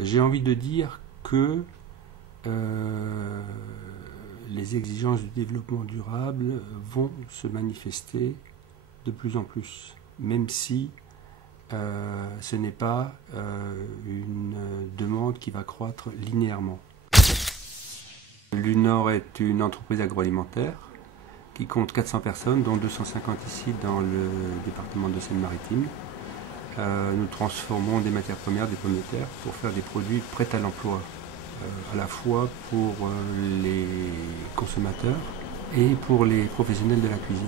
J'ai envie de dire que les exigences du développement durable vont se manifester de plus en plus, même si ce n'est pas une demande qui va croître linéairement. L'Unor est une entreprise agroalimentaire qui compte 400 personnes, dont 250 ici dans le département de Seine-Maritime. Nous transformons des matières premières, des pommes de terre, pour faire des produits prêts à l'emploi, à la fois pour les consommateurs et pour les professionnels de la cuisine.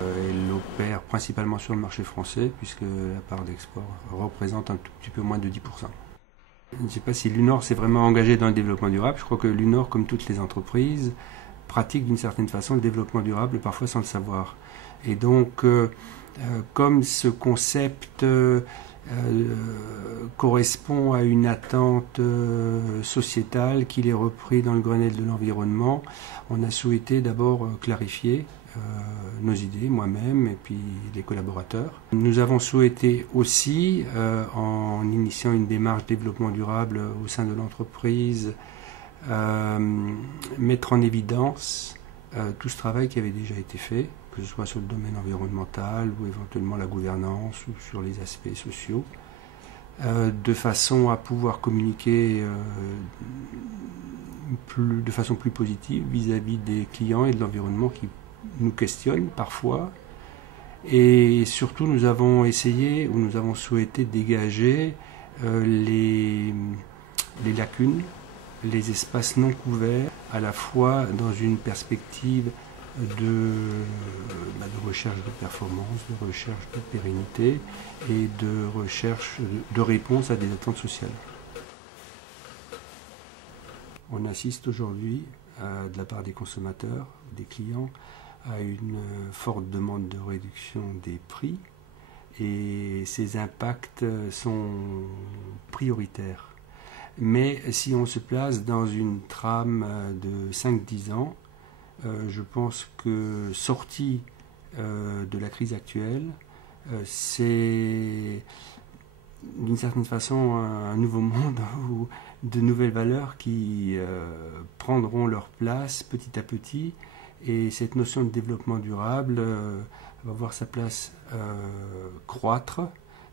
Elle opère principalement sur le marché français, puisque la part d'export représente un tout petit peu moins de 10%. Je ne sais pas si l'Unor s'est vraiment engagé dans le développement durable. Je crois que l'Unor, comme toutes les entreprises, pratique d'une certaine façon le développement durable, parfois sans le savoir. Et donc, comme ce concept correspond à une attente sociétale qu'il est repris dans le Grenelle de l'environnement, on a souhaité d'abord clarifier nos idées, moi-même et puis les collaborateurs. Nous avons souhaité aussi, en initiant une démarche développement durable au sein de l'entreprise, mettre en évidence tout ce travail qui avait déjà été fait, que ce soit sur le domaine environnemental ou éventuellement la gouvernance ou sur les aspects sociaux, de façon à pouvoir communiquer de façon plus positive vis-à-vis des clients et de l'environnement qui nous questionnent parfois. Et surtout, nous avons essayé ou nous avons souhaité dégager les lacunes, les espaces non couverts, à la fois dans une perspective de recherche de performance, de recherche de pérennité et de recherche de réponse à des attentes sociales. On assiste aujourd'hui, de la part des consommateurs, des clients, à une forte demande de réduction des prix, et ces impacts sont prioritaires. Mais si on se place dans une trame de 5-10 ans, je pense que sorti de la crise actuelle, c'est d'une certaine façon un nouveau monde où de nouvelles valeurs qui prendront leur place petit à petit, et cette notion de développement durable va voir sa place croître,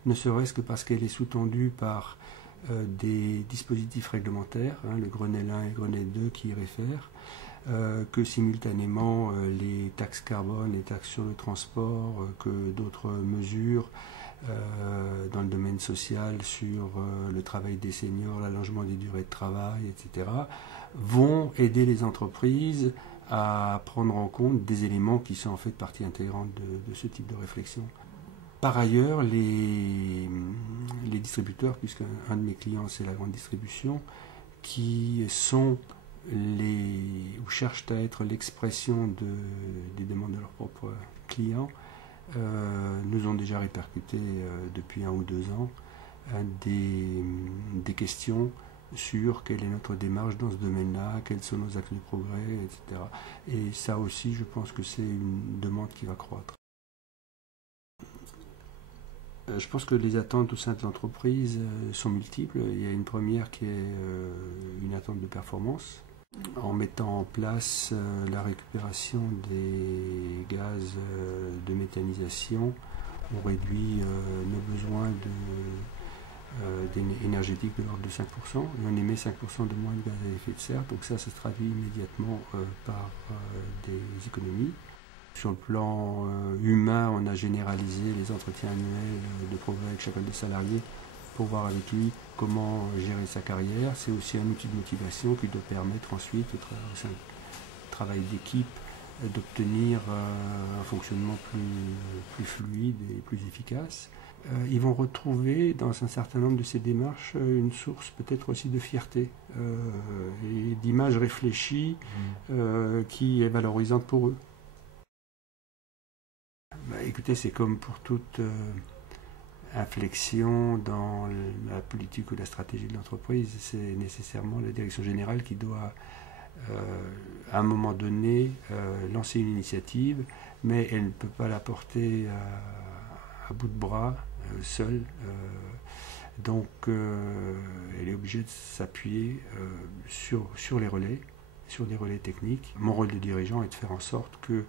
ne serait-ce que parce qu'elle est sous-tendue par des dispositifs réglementaires, le Grenelle 1 et le Grenelle 2 qui y réfèrent, que simultanément les taxes carbone, les taxes sur le transport, que d'autres mesures dans le domaine social sur le travail des seniors, l'allongement des durées de travail, etc., vont aider les entreprises à prendre en compte des éléments qui sont en fait partie intégrante de ce type de réflexion. Par ailleurs, les distributeurs, puisqu'un de mes clients c'est la grande distribution, qui sont ou cherchent à être l'expression des demandes de leurs propres clients, nous ont déjà répercuté depuis 1 ou 2 ans des questions sur quelle est notre démarche dans ce domaine-là, quels sont nos axes de progrès, etc. Et ça aussi, je pense que c'est une demande qui va croître. Je pense que les attentes au sein de l'entreprise sont multiples. Il y a une première qui est une attente de performance, en mettant en place la récupération des gaz de méthanisation. On réduit nos besoins énergétiques de l'ordre de 5%, et on émet 5% de moins de gaz à effet de serre, donc ça se traduit immédiatement par des économies. Sur le plan humain, on a généralisé les entretiens annuels de progrès avec chacun des salariés pour voir avec lui comment gérer sa carrière. C'est aussi un outil de motivation qui doit permettre ensuite, au sein du travail d'équipe, d'obtenir un fonctionnement plus fluide et plus efficace. Ils vont retrouver dans un certain nombre de ces démarches une source peut-être aussi de fierté et d'image réfléchie qui est valorisante pour eux. Écoutez, c'est comme pour toute inflexion dans la politique ou la stratégie de l'entreprise, c'est nécessairement la direction générale qui doit, à un moment donné, lancer une initiative, mais elle ne peut pas la porter à bout de bras, seule. Donc elle est obligée de s'appuyer sur les relais, sur des relais techniques. Mon rôle de dirigeant est de faire en sorte que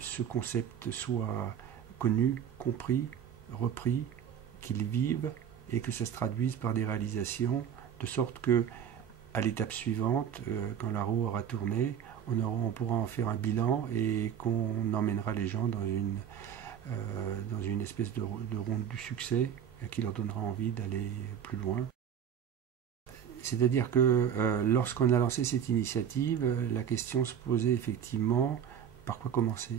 ce concept soit connu, compris, repris, qu'il vive et que ça se traduise par des réalisations, de sorte que à l'étape suivante, quand la roue aura tourné, on pourra en faire un bilan et qu'on emmènera les gens dans une espèce de ronde du succès qui leur donnera envie d'aller plus loin. C'est-à-dire que lorsqu'on a lancé cette initiative, la question se posait effectivement par quoi commencer.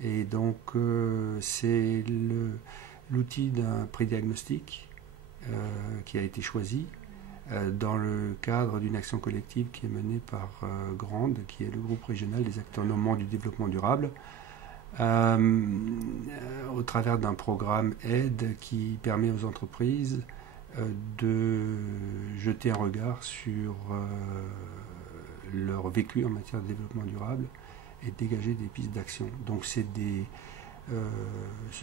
Et donc c'est l'outil d'un prédiagnostic qui a été choisi dans le cadre d'une action collective qui est menée par Grande, qui est le groupe régional des acteurs nommants du développement durable, au travers d'un programme aide qui permet aux entreprises de jeter un regard sur leur vécu en matière de développement durable et de dégager des pistes d'action. Donc ce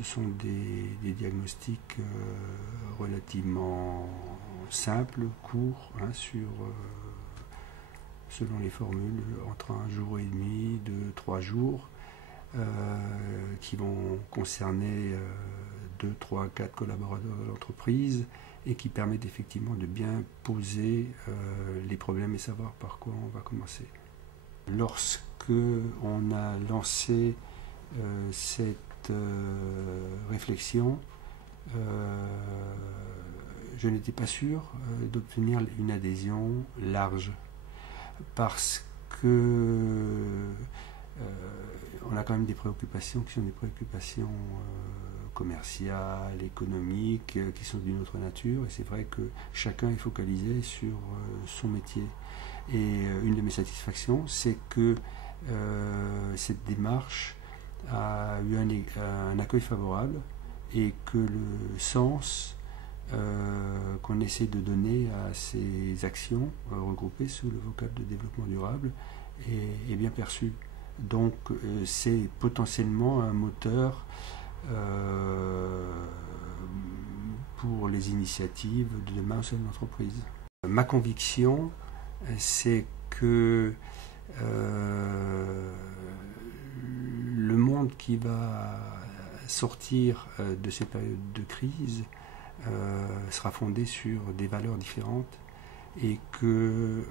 sont des diagnostics relativement simples, courts, selon les formules, entre 1 jour et demi, 2-3 jours, qui vont concerner 2, 3, 4 collaborateurs de l'entreprise et qui permettent effectivement de bien poser les problèmes et savoir par quoi on va commencer. Lorsque on a lancé cette réflexion, je n'étais pas sûr d'obtenir une adhésion large parce que on a quand même des préoccupations qui sont des préoccupations commerciales, économiques, qui sont d'une autre nature, et c'est vrai que chacun est focalisé sur son métier. Et une de mes satisfactions, c'est que cette démarche a eu un accueil favorable et que le sens qu'on essaie de donner à ces actions regroupées sous le vocable de développement durable est bien perçu. Donc c'est potentiellement un moteur pour les initiatives de demain au sein de l'entreprise. Ma conviction, c'est que le monde qui va sortir de ces périodes de crise sera fondé sur des valeurs différentes et que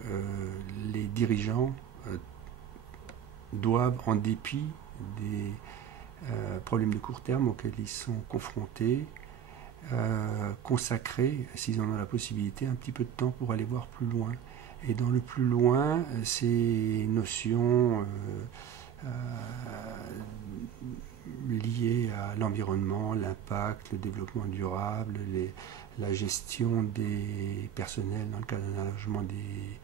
les dirigeants doivent, en dépit des problèmes de court terme auxquels ils sont confrontés, consacrer, s'ils en ont la possibilité, un petit peu de temps pour aller voir plus loin. Et dans le plus loin, ces notions liées à l'environnement, l'impact, le développement durable, la gestion des personnels dans le cadre d'un allègement des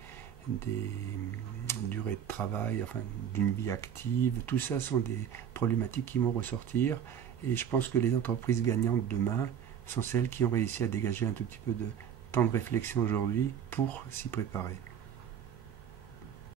durées de travail, enfin d'une vie active, tout ça sont des problématiques qui vont ressortir, et je pense que les entreprises gagnantes demain sont celles qui ont réussi à dégager un tout petit peu de temps de réflexion aujourd'hui pour s'y préparer.